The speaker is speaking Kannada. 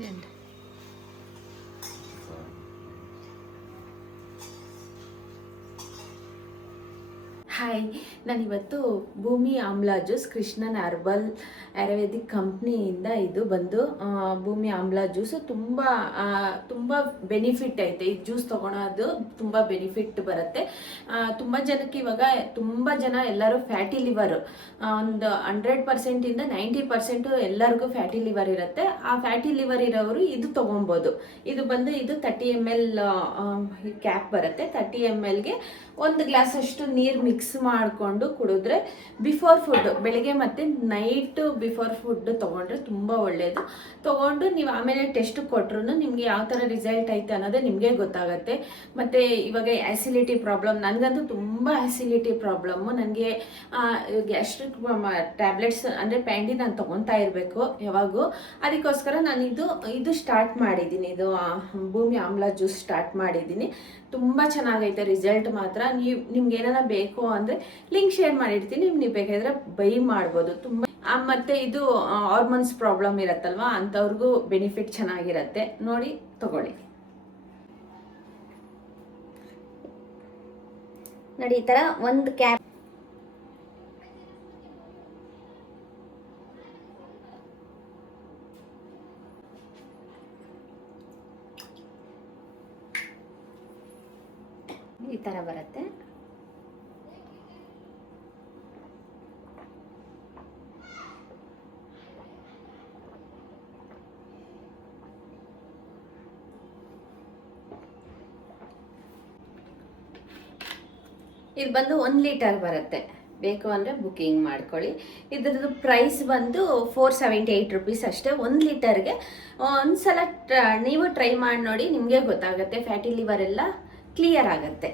ಸೈಲೆಂಟ್. ಹಾಯ್, ನಾನಿವತ್ತು ಭೂಮಿ ಆಮ್ಲ ಜ್ಯೂಸ್ ಕೃಷ್ಣನ್ ಹರ್ಬಲ್ ಆಯುರ್ವೇದಿಕ್ ಕಂಪ್ನಿಯಿಂದ ಇದು ಬಂದು ಭೂಮಿ ಆಮ್ಲ ಜ್ಯೂಸು ತುಂಬ ಬೆನಿಫಿಟ್ ಐತೆ. ಈ ಜ್ಯೂಸ್ ತೊಗೊಳೋದು ತುಂಬ ಬೆನಿಫಿಟ್ ಬರುತ್ತೆ. ತುಂಬ ಜನಕ್ಕೆ ಇವಾಗ ತುಂಬ ಜನ ಎಲ್ಲರೂ ಫ್ಯಾಟಿ ಲಿವರು, ಒಂದು 100%ಇಂದ 90% ಎಲ್ಲರಿಗೂ ಫ್ಯಾಟಿ ಲಿವರ್ ಇರುತ್ತೆ. ಆ ಫ್ಯಾಟಿ ಲಿವರ್ ಇರೋರು ಇದು ತೊಗೊಬೋದು. ಇದು ಬಂದು ಇದು 30 ml ಕ್ಯಾಪ್ ಬರುತ್ತೆ. 30 mlಗೆ 1 ಗ್ಲಾಸ್ ಅಷ್ಟು ನೀರು ಮಿಕ್ಸ್ ಮಾಡಿಕೊಂಡು ಕುಡಿದ್ರೆ ಬಿಫೋರ್ ಫುಡ್, ಬೆಳಗ್ಗೆ ಮತ್ತು ನೈಟು ಬಿಫೋರ್ ಫುಡ್ ತೊಗೊಂಡ್ರೆ ತುಂಬ ಒಳ್ಳೆಯದು. ತೊಗೊಂಡು ನೀವು ಆಮೇಲೆ ಟೆಸ್ಟ್ ಕೊಟ್ರು ನಿಮಗೆ ಯಾವ ಥರ ರಿಸಲ್ಟ್ ಐತೆ ಅನ್ನೋದೇ ನಿಮಗೆ ಗೊತ್ತಾಗುತ್ತೆ. ಮತ್ತು ಇವಾಗ ಆ್ಯಸಿಡಿಟಿ ಪ್ರಾಬ್ಲಮ್, ನನಗಂತೂ ತುಂಬ ಆ್ಯಸಿಡಿಟಿ ಪ್ರಾಬ್ಲಮ್ಮು. ನನಗೆ ಗ್ಯಾಸ್ಟ್ರಿಕ್ ಟ್ಯಾಬ್ಲೆಟ್ಸ್ ಅಂದರೆ ಪ್ಯಾಂಡಿ ನಾನು ತೊಗೊತಾ ಇರಬೇಕು ಯಾವಾಗೂ. ಅದಕ್ಕೋಸ್ಕರ ನಾನು ಇದು ಸ್ಟಾರ್ಟ್ ಮಾಡಿದ್ದೀನಿ. ಇದು ಭೂಮಿ ಆಮ್ಲ ಜ್ಯೂಸ್ ಸ್ಟಾರ್ಟ್ ಮಾಡಿದ್ದೀನಿ. ತುಂಬ ಚೆನ್ನಾಗೈತೆ ರಿಸಲ್ಟ್ ಮಾತ್ರ. ನಿಮ್ಗೆ ಏನಾರ ಬೇಕು ಅಂದರೆ ಲಿಂಕ್ ಶೇರ್ ಮಾಡಿರ್ತೀನಿ, ನೀವು ಬೇಕಾದ್ರೆ ಬೈ ಮಾಡ್ಬೋದು. ತುಂಬ ಮತ್ತು ಇದು ಹಾರ್ಮೋನ್ಸ್ ಪ್ರಾಬ್ಲಮ್ ಇರತ್ತಲ್ವ, ಅಂಥವ್ರಿಗೂ ಬೆನಿಫಿಟ್ ಚೆನ್ನಾಗಿರತ್ತೆ. ನೋಡಿ ತಗೊಳ್ಳಿ. ನೋಡಿ ಈ ಥರ ಒಂದು ಕ್ಯಾಪ್ ಈ ಥರ ಬರುತ್ತೆ. ಇದು ಬಂದು 1 ಲೀಟರ್ ಬರುತ್ತೆ. ಬೇಕು ಅಂದರೆ ಬುಕ್ಕಿಂಗ್ ಮಾಡ್ಕೊಳ್ಳಿ. ಇದ್ರದ್ದು ಪ್ರೈಸ್ ಬಂದು 478 ರುಪೀಸ್ ಅಷ್ಟೇ 1 ಲೀಟರ್ಗೆ. ಒಂದ್ಸಲ ನೀವು ಟ್ರೈ ಮಾಡಿ ನೋಡಿ, ನಿಮಗೆ ಗೊತ್ತಾಗುತ್ತೆ. ಫ್ಯಾಟಿ ಲಿವರ್ ಎಲ್ಲ ಕ್ಲಿಯರ್ ಆಗುತ್ತೆ.